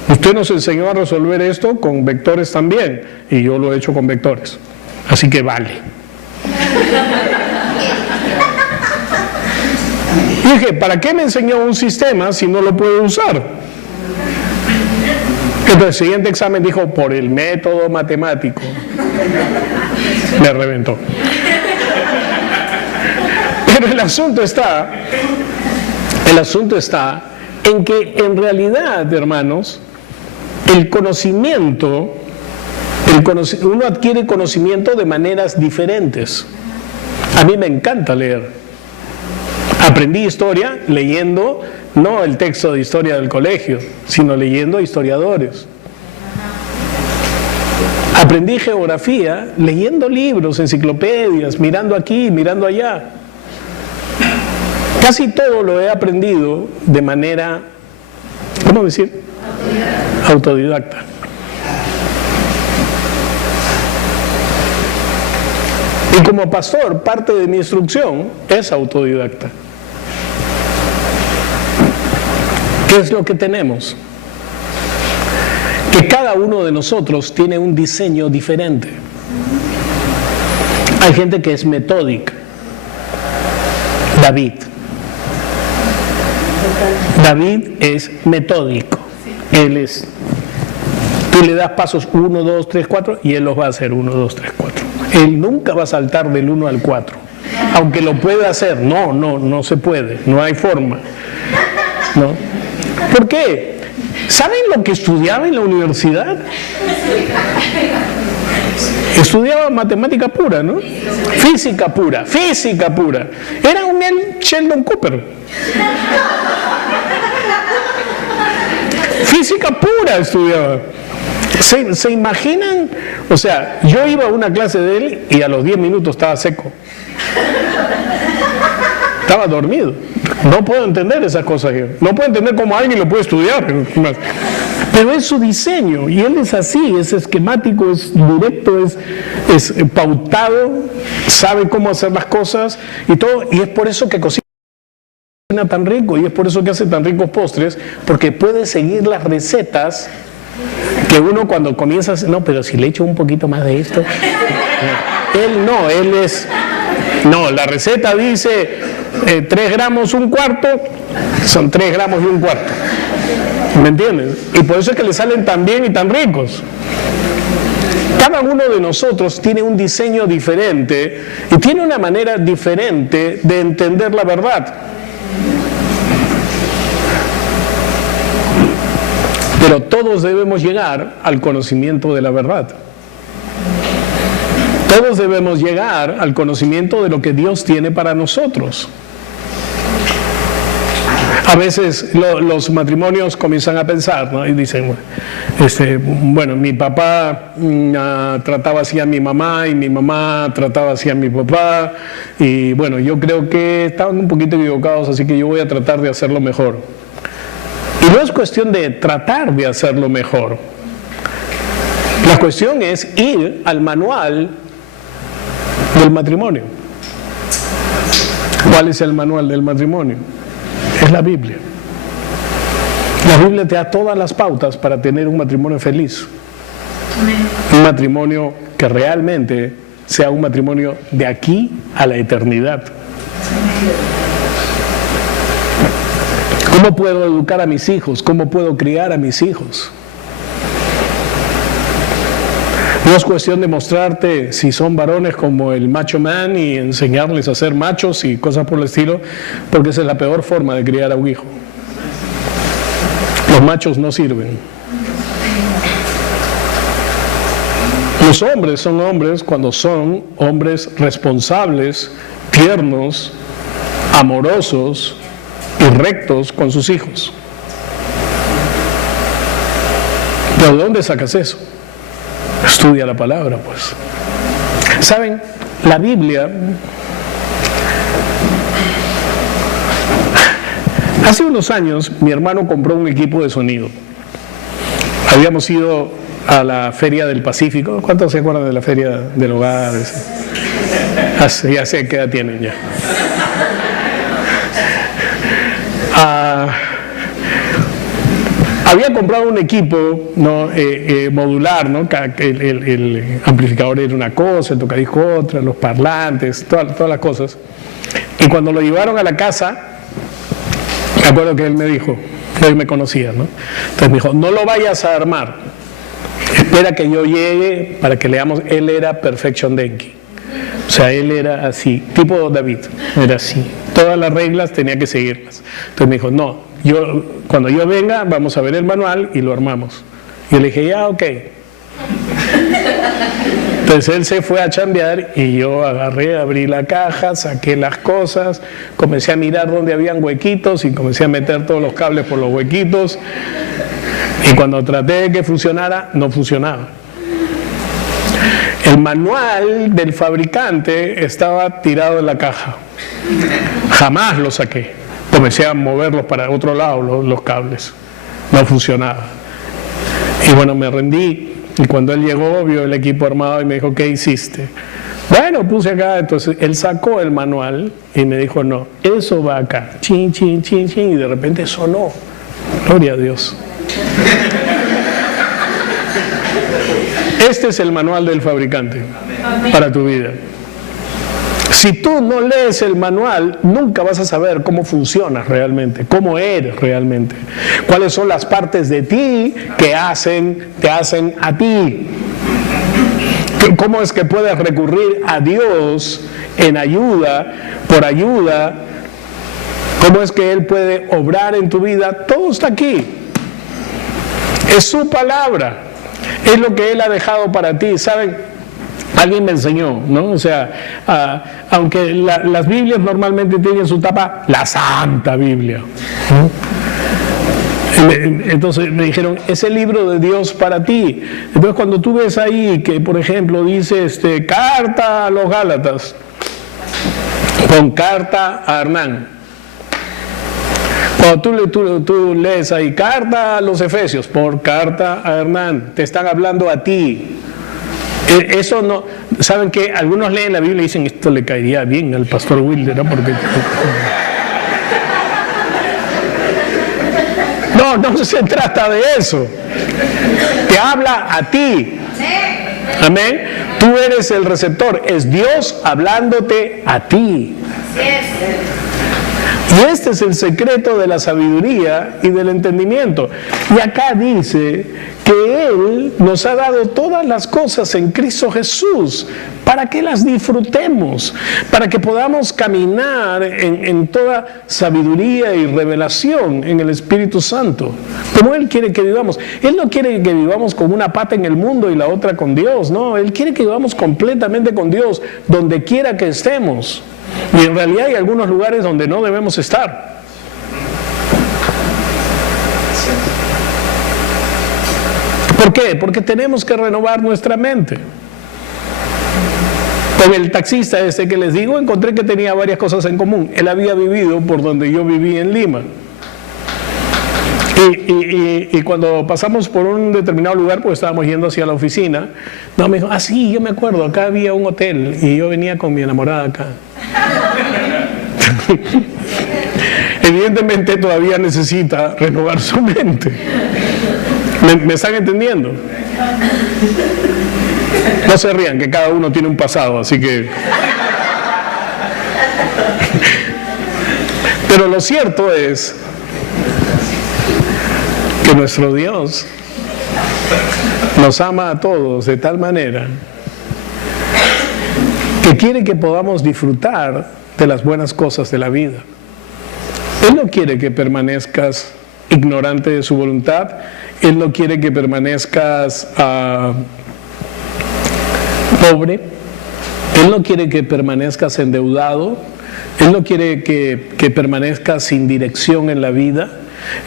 Usted nos enseñó a resolver esto con vectores también, y yo lo he hecho con vectores. Así que vale. Y dije, ¿para qué me enseñó un sistema si no lo puedo usar? Entonces el siguiente examen dijo, por el método matemático. Me reventó. Pero el asunto está en que en realidad, hermanos, uno adquiere conocimiento de maneras diferentes. A mí me encanta leer. Aprendí historia leyendo, no el texto de historia del colegio, sino leyendo historiadores. Aprendí geografía leyendo libros, enciclopedias, mirando aquí, mirando allá. Casi todo lo he aprendido de manera, ¿cómo decir? Autodidacta. Y como pastor, parte de mi instrucción es autodidacta. ¿Qué es lo que tenemos? Que cada uno de nosotros tiene un diseño diferente. Hay gente que es metódica. David es metódico. Tú le das pasos 1, 2, 3, 4 y él los va a hacer 1, 2, 3, 4. Él nunca va a saltar del 1 al 4. Aunque lo pueda hacer, no se puede, no hay forma. ¿No? ¿Por qué? ¿Saben lo que estudiaba en la universidad? Estudiaba matemática pura, ¿no? Física pura. Era un Sheldon Cooper. Física pura estudiaba. ¿Se imaginan? O sea, yo iba a una clase de él y a los 10 minutos estaba seco. Estaba dormido. No puedo entender esas cosas yo. No puedo entender cómo alguien lo puede estudiar. Pero es su diseño. Y él es así, es esquemático, es directo, es pautado, sabe cómo hacer las cosas y todo. Y es por eso que cocina tan rico y es por eso que hace tan ricos postres, porque puede seguir las recetas que uno cuando comienza a hacer, no, pero si le echo un poquito más de esto. La receta dice 3 gramos 1/4, son 3 gramos y 1/4. ¿Me entiendes? Y por eso es que le salen tan bien y tan ricos. Cada uno de nosotros tiene un diseño diferente y tiene una manera diferente de entender la verdad. Pero todos debemos llegar al conocimiento de la verdad. Todos debemos llegar al conocimiento de lo que Dios tiene para nosotros. A veces los matrimonios comienzan a pensar, ¿no? Y dicen, bueno, mi papá trataba así a mi mamá y mi mamá trataba así a mi papá y bueno, yo creo que estaban un poquito equivocados, así que yo voy a tratar de hacerlo mejor. Y no es cuestión de tratar de hacerlo mejor. La cuestión es ir al manual del matrimonio. ¿Cuál es el manual del matrimonio? Es la Biblia. La Biblia te da todas las pautas para tener un matrimonio feliz. Un matrimonio que realmente sea un matrimonio de aquí a la eternidad. ¿Cómo puedo educar a mis hijos? ¿Cómo puedo criar a mis hijos? No es cuestión de mostrarte si son varones como el macho man y enseñarles a ser machos y cosas por el estilo, porque esa es la peor forma de criar a un hijo. Los machos no sirven. Los hombres son hombres cuando son hombres responsables, tiernos, amorosos y rectos con sus hijos. ¿De dónde sacas eso? Estudia la palabra, pues. ¿Saben? La Biblia... Hace unos años mi hermano compró un equipo de sonido. Habíamos ido a la Feria del Pacífico. ¿Cuántos se acuerdan de la Feria del Hogar? Ya sé qué edad tienen ya. Había comprado un equipo, ¿no? Modular, ¿no? El amplificador era una cosa, el tocadisco otra, los parlantes, todas las cosas. Y cuando lo llevaron a la casa, me acuerdo que él me dijo, él me conocía, ¿no? Entonces me dijo, no lo vayas a armar, espera que yo llegue para que leamos. Él era Perfection Denki. O sea, él era así, tipo David, era así. Todas las reglas tenía que seguirlas. Entonces me dijo, no, cuando yo venga vamos a ver el manual y lo armamos. Y yo le dije, ya, ok. Entonces él se fue a chambear y yo agarré, abrí la caja, saqué las cosas, comencé a mirar dónde habían huequitos y comencé a meter todos los cables por los huequitos. Y cuando traté de que funcionara, no funcionaba. El manual del fabricante estaba tirado en la caja. Jamás lo saqué. Comencé a moverlos para otro lado, los cables. No funcionaba. Y bueno, me rendí. Y cuando él llegó, vio el equipo armado y me dijo, ¿qué hiciste? Bueno, puse acá. Entonces él sacó el manual y me dijo, no, eso va acá. Chin, chin, chin, chin. Y de repente sonó. Gloria a Dios. Este es el manual del fabricante para tu vida. Si tú no lees el manual, nunca vas a saber cómo funcionas realmente, cómo eres realmente, cuáles son las partes de ti que te hacen a ti. ¿Cómo es que puedes recurrir a Dios en ayuda, por ayuda? ¿Cómo es que Él puede obrar en tu vida? Todo está aquí. Es su palabra. Es lo que Él ha dejado para ti. ¿Saben? Alguien me enseñó, ¿no? O sea, aunque las Biblias normalmente tienen su tapa, la Santa Biblia. Entonces me dijeron, es el libro de Dios para ti. Entonces cuando tú ves ahí que, por ejemplo, dice carta a los Gálatas, con carta a Hernán. Cuando tú lees ahí, carta a los Efesios, por carta a Hernán, te están hablando a ti. Eso no, ¿saben qué? Algunos leen la Biblia y dicen, esto le caería bien al pastor Wilder, ¿no? Porque... No se trata de eso. Te habla a ti. Amén. Tú eres el receptor. Es Dios hablándote a ti. Y este es el secreto de la sabiduría y del entendimiento. Y acá dice que Él nos ha dado todas las cosas en Cristo Jesús para que las disfrutemos, para que podamos caminar en toda sabiduría y revelación en el Espíritu Santo, como Él quiere que vivamos. Él no quiere que vivamos con una pata en el mundo y la otra con Dios, no, Él quiere que vivamos completamente con Dios, donde quiera que estemos. Y en realidad hay algunos lugares donde no debemos estar. ¿Por qué? Porque tenemos que renovar nuestra mente. Con el taxista que les digo, encontré que tenía varias cosas en común. Él había vivido por donde yo viví en Lima. Y cuando pasamos por un determinado lugar, pues estábamos yendo hacia la oficina, me dijo, sí, yo me acuerdo, acá había un hotel y yo venía con mi enamorada acá. Evidentemente todavía necesita renovar su mente. ¿Me están entendiendo? No se rían, que cada uno tiene un pasado, así que... Pero lo cierto es que nuestro Dios nos ama a todos de tal manera que quiere que podamos disfrutar de las buenas cosas de la vida. Él no quiere que permanezcas ignorante de su voluntad. Él no quiere que permanezcas pobre. Él no quiere que permanezcas endeudado. Él no quiere que permanezcas sin dirección en la vida.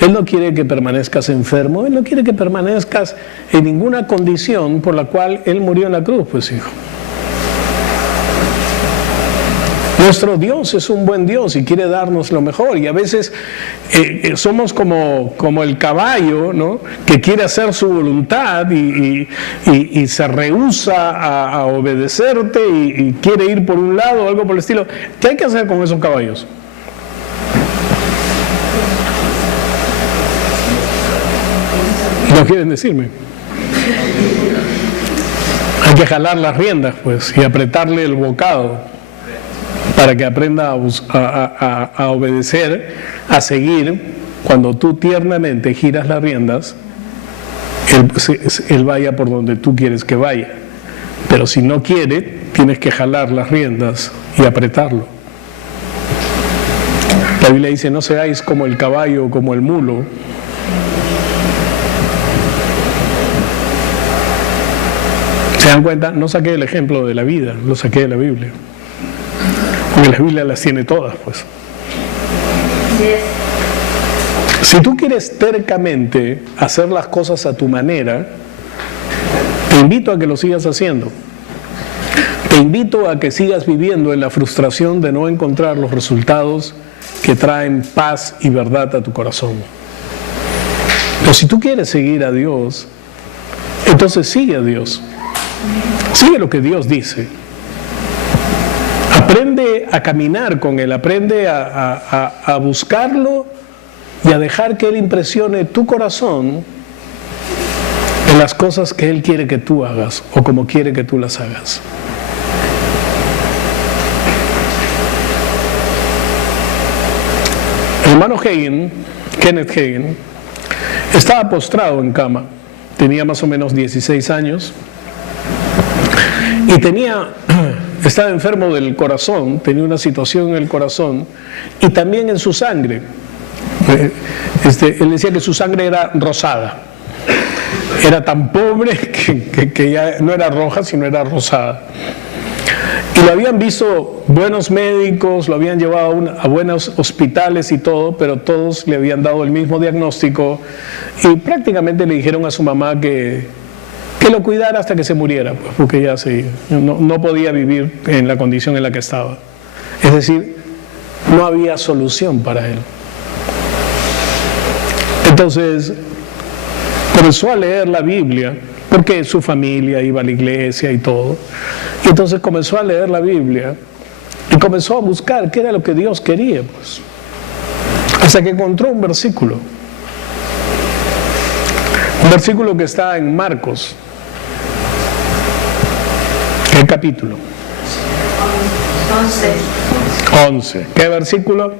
Él no quiere que permanezcas enfermo. Él no quiere que permanezcas en ninguna condición por la cual Él murió en la cruz, pues, hijo. Nuestro Dios es un buen Dios y quiere darnos lo mejor, y a veces somos como el caballo, ¿no?, que quiere hacer su voluntad y se rehúsa a obedecerte y quiere ir por un lado o algo por el estilo. ¿Qué hay que hacer con esos caballos? No quieren decirme. Hay que jalar las riendas, pues, y apretarle el bocado para que aprenda a obedecer, a seguir. Cuando tú tiernamente giras las riendas, él vaya por donde tú quieres que vaya. Pero si no quiere, tienes que jalar las riendas y apretarlo. La Biblia dice: no seáis como el caballo o como el mulo. ¿Se dan cuenta? No saqué el ejemplo de la vida, lo saqué de la Biblia. Porque la Biblia las tiene todas, pues. Si tú quieres tercamente hacer las cosas a tu manera, te invito a que lo sigas haciendo. Te invito a que sigas viviendo en la frustración de no encontrar los resultados que traen paz y verdad a tu corazón. Pero si tú quieres seguir a Dios, entonces sigue a Dios. Sigue lo que Dios dice. Aprende a caminar con Él, aprende a buscarlo y a dejar que Él impresione tu corazón en las cosas que Él quiere que tú hagas o como quiere que tú las hagas. El hermano Hagin, Kenneth Hagin, estaba postrado en cama. Tenía más o menos 16 años y estaba enfermo del corazón, tenía una situación en el corazón y también en su sangre. Él decía que su sangre era rosada. Era tan pobre que ya no era roja, sino era rosada. Y lo habían visto buenos médicos, lo habían llevado a buenos hospitales y todo, pero todos le habían dado el mismo diagnóstico y prácticamente le dijeron a su mamá que lo cuidara hasta que se muriera, pues, porque ya no podía vivir en la condición en la que estaba. Es decir, no había solución para él. Entonces comenzó a leer la Biblia, porque su familia iba a la iglesia y todo. Y entonces comenzó a leer la Biblia y comenzó a buscar qué era lo que Dios quería, pues, hasta que encontró un versículo que está en Marcos. ¿Qué capítulo? 11. ¿Qué versículo?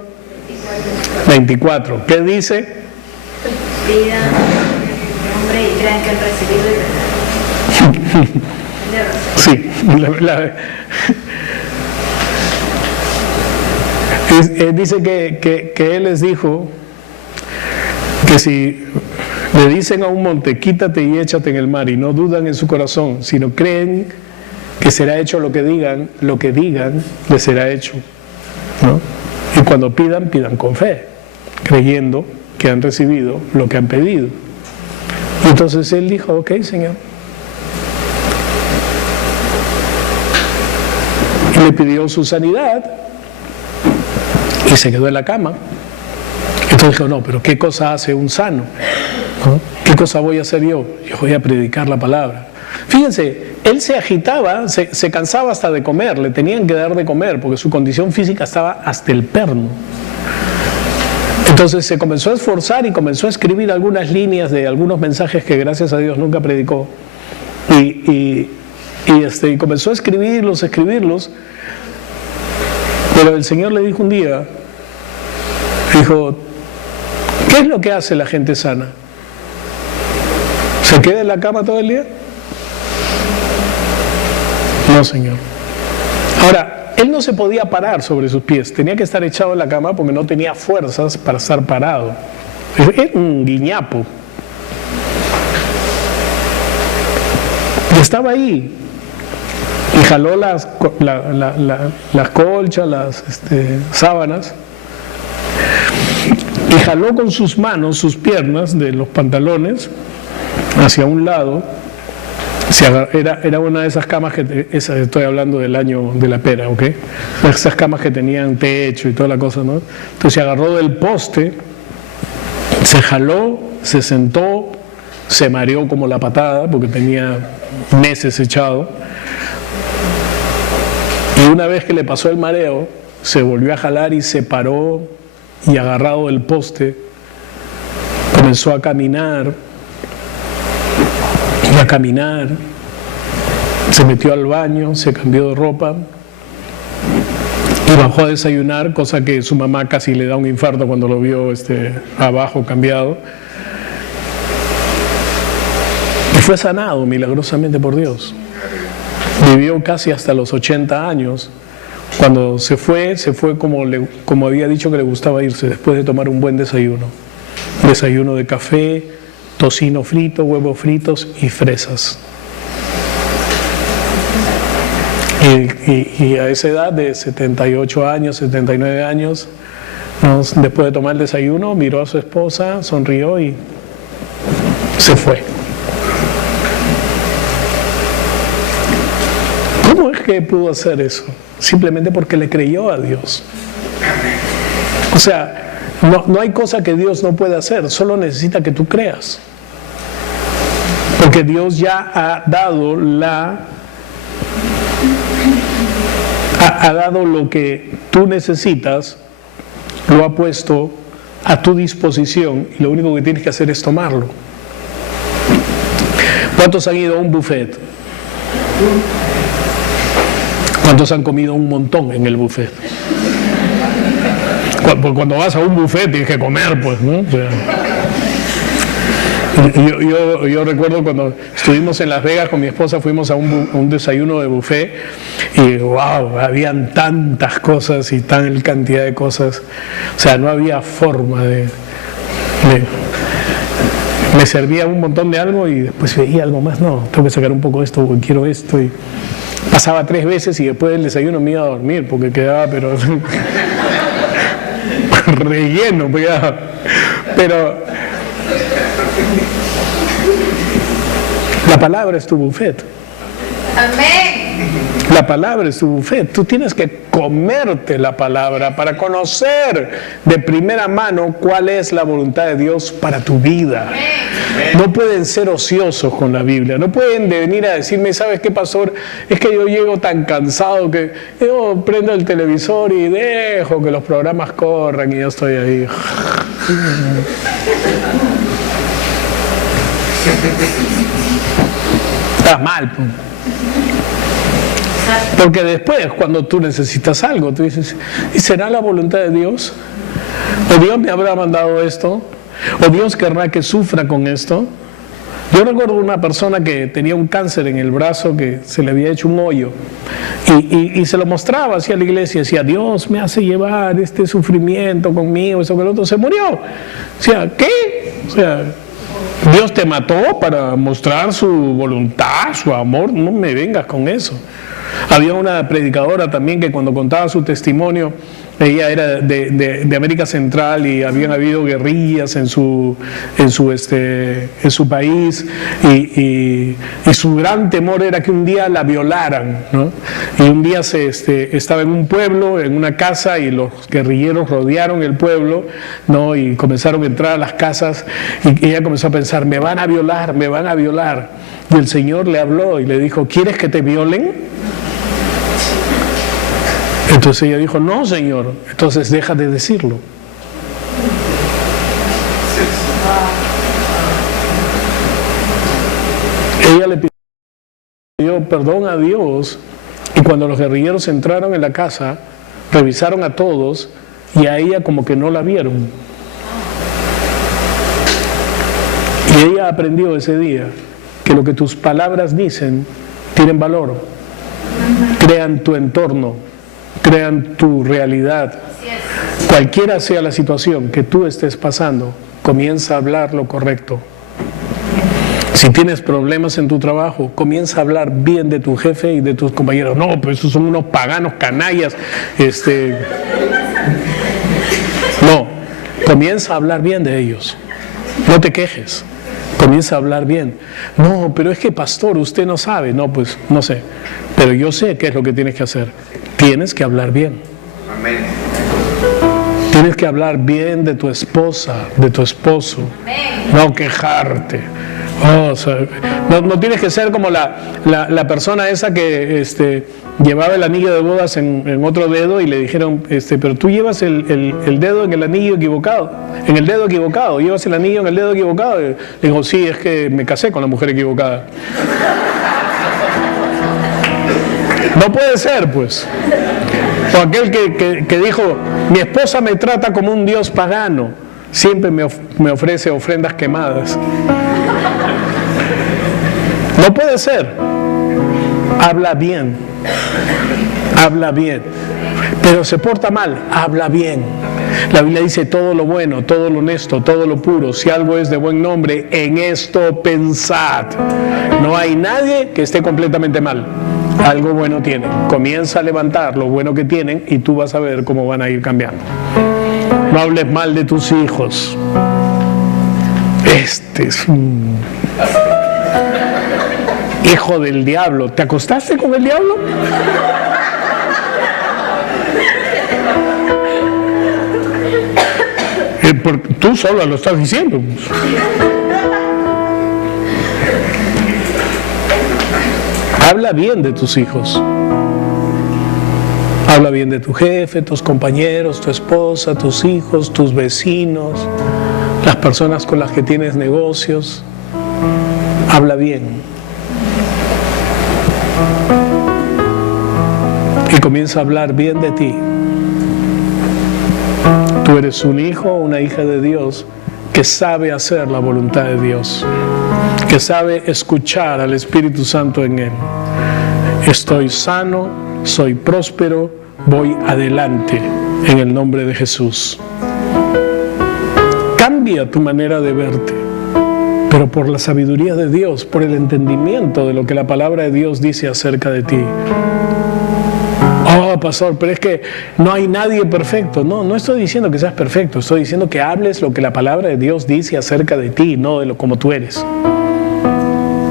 24. ¿Qué dice? Pidan nombre y crean que han recibido Sí. Dice que Él les dijo que si le dicen a un monte, quítate y échate en el mar, y no dudan en su corazón, sino creen que será hecho lo que digan, les será hecho, ¿no? Y cuando pidan con fe, creyendo que han recibido lo que han pedido. Y entonces él dijo: ok, Señor. Y le pidió su sanidad y se quedó en la cama. Entonces dijo: no, pero ¿qué cosa hace un sano? ¿No? ¿Qué cosa voy a hacer yo? Yo voy a predicar la palabra. Fíjense, él se agitaba, se cansaba hasta de comer, le tenían que dar de comer porque su condición física estaba hasta el perno. Entonces se comenzó a esforzar y comenzó a escribir algunas líneas de algunos mensajes que gracias a Dios nunca predicó. Y y comenzó a escribirlos, pero el Señor le dijo un día, dijo, ¿qué es lo que hace la gente sana? ¿Se queda en la cama todo el día? No, Señor. Ahora, él no se podía parar sobre sus pies, tenía que estar echado en la cama porque no tenía fuerzas para estar parado. Es un guiñapo. Y estaba ahí. Y jaló las colchas, las sábanas. Y jaló con sus manos, sus piernas de los pantalones hacia un lado. Era una de esas camas estoy hablando del año de la pera, ¿ok? Esas camas que tenían techo y toda la cosa, ¿no? Entonces se agarró del poste, se jaló, se sentó, se mareó como la patada porque tenía meses echado. Y una vez que le pasó el mareo, se volvió a jalar y se paró y agarrado del poste, comenzó a caminar. Y a caminar, se metió al baño, se cambió de ropa y bajó a desayunar, cosa que su mamá casi le da un infarto cuando lo vio abajo cambiado. Y fue sanado milagrosamente por Dios. Vivió casi hasta los 80 años. Cuando se fue como había dicho que le gustaba irse, después de tomar un buen desayuno. Desayuno de café, tocino frito, huevos fritos y fresas. Y a esa edad de 78 años, 79 años, después de tomar el desayuno, miró a su esposa, sonrió y se fue. ¿Cómo es que pudo hacer eso? Simplemente porque le creyó a Dios. O sea, no hay cosa que Dios no pueda hacer, solo necesita que tú creas. Porque Dios ya ha dado lo que tú necesitas, lo ha puesto a tu disposición y lo único que tienes que hacer es tomarlo. ¿Cuántos han ido a un buffet? ¿Cuántos han comido un montón en el buffet? Cuando vas a un buffet tienes que comer, pues, ¿no? O sea, yo recuerdo cuando estuvimos en Las Vegas con mi esposa, fuimos a un desayuno de buffet y wow, habían tantas cosas y tal cantidad de cosas, o sea, no había forma me servía un montón de algo y después veía algo más, no, tengo que sacar un poco de esto porque quiero esto, y pasaba 3 veces y después del desayuno me iba a dormir porque quedaba pero relleno, pero la palabra es tu buffet. Amén. La palabra es tu buffet. Tú tienes que comerte la palabra para conocer de primera mano cuál es la voluntad de Dios para tu vida. No pueden ser ociosos con la Biblia. No pueden venir a decirme, ¿sabes qué, pastor? Es que yo llego tan cansado que yo prendo el televisor y dejo que los programas corran y yo estoy ahí. Estás mal, pues. Porque después, cuando tú necesitas algo, tú dices, ¿y será la voluntad de Dios? ¿O Dios me habrá mandado esto? ¿O Dios querrá que sufra con esto? Yo recuerdo una persona que tenía un cáncer en el brazo, que se le había hecho un hoyo, y se lo mostraba hacia la iglesia, decía, Dios me hace llevar este sufrimiento conmigo, eso que el otro se murió. O sea, ¿qué? O sea, Dios te mató para mostrar su voluntad, su amor, no me vengas con eso. Había una predicadora también que cuando contaba su testimonio, ella era de América Central y habían habido guerrillas en su país y su gran temor era que un día la violaran, ¿no? Y un día estaba en un pueblo, en una casa, y los guerrilleros rodearon el pueblo, ¿no? Y comenzaron a entrar a las casas y ella comenzó a pensar, me van a violar, me van a violar. Y el Señor le habló y le dijo, ¿quieres que te violen? Entonces ella dijo, no, Señor, entonces deja de decirlo. Ella le pidió pidió perdón a Dios, y cuando los guerrilleros entraron en la casa, revisaron a todos y a ella como que no la vieron. Y ella aprendió ese día que lo que tus palabras dicen tienen valor, crean tu entorno, crean tu realidad. Cualquiera sea la situación que tú estés pasando, comienza a hablar lo correcto. Si tienes problemas en tu trabajo, comienza a hablar bien de tu jefe y de tus compañeros. No, pues esos son unos paganos, canallas. No, comienza a hablar bien de ellos. No te quejes. Comienza a hablar bien. No, pero es que pastor, usted no sabe. No, pues no sé. Pero yo sé qué es lo que tienes que hacer. Tienes que hablar bien. Amén. Tienes que hablar bien de tu esposa, de tu esposo. Amén. No quejarte. Oh, o sea, no tienes que ser como la persona esa que llevaba el anillo de bodas en otro dedo y le dijeron, pero tú llevas el dedo en el anillo equivocado, en el dedo equivocado, llevas el anillo en el dedo equivocado. Y le dijo, sí, es que me casé con la mujer equivocada. No puede ser, pues. O aquel que dijo, mi esposa me trata como un dios pagano, siempre me ofrece ofrendas quemadas. No puede ser. Habla bien. Habla bien. Pero se porta mal. Habla bien. La Biblia dice todo lo bueno, todo lo honesto, todo lo puro. Si algo es de buen nombre, en esto pensad. No hay nadie que esté completamente mal. Algo bueno tienen. Comienza a levantar lo bueno que tienen y tú vas a ver cómo van a ir cambiando. No hables mal de tus hijos. Este es un hijo del diablo. ¿Te acostaste con el diablo? Porque tú solo lo estás diciendo. Habla bien de tus hijos. Habla bien de tu jefe, tus compañeros, tu esposa, tus hijos, tus vecinos, las personas con las que tienes negocios. Habla bien. Y comienza a hablar bien de ti. Tú eres un hijo o una hija de Dios que sabe hacer la voluntad de Dios, que sabe escuchar al Espíritu Santo en él. Estoy sano, soy próspero, voy adelante en el nombre de Jesús. Cambia tu manera de verte, pero por la sabiduría de Dios, por el entendimiento de lo que la palabra de Dios dice acerca de ti. Oh, pastor, pero es que no hay nadie perfecto. No estoy diciendo que seas perfecto, estoy diciendo que hables lo que la palabra de Dios dice acerca de ti, no de lo como tú eres.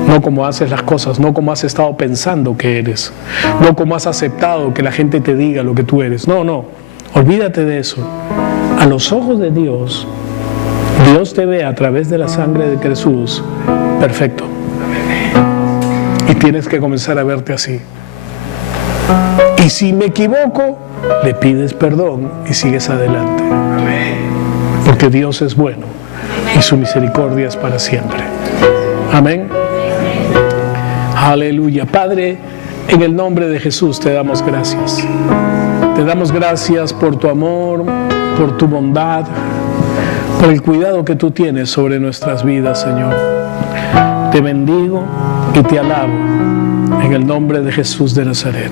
No como haces las cosas, no como has estado pensando que eres, no como has aceptado que la gente te diga lo que tú eres. No, olvídate de eso. A los ojos de Dios, Dios te ve a través de la sangre de Jesús perfecto. Y tienes que comenzar a verte así. Y si me equivoco, le pides perdón y sigues adelante. Porque Dios es bueno y su misericordia es para siempre. Amén. Aleluya. Padre, en el nombre de Jesús te damos gracias. Te damos gracias por tu amor, por tu bondad, por el cuidado que tú tienes sobre nuestras vidas, Señor. Te bendigo y te alabo en el nombre de Jesús de Nazaret.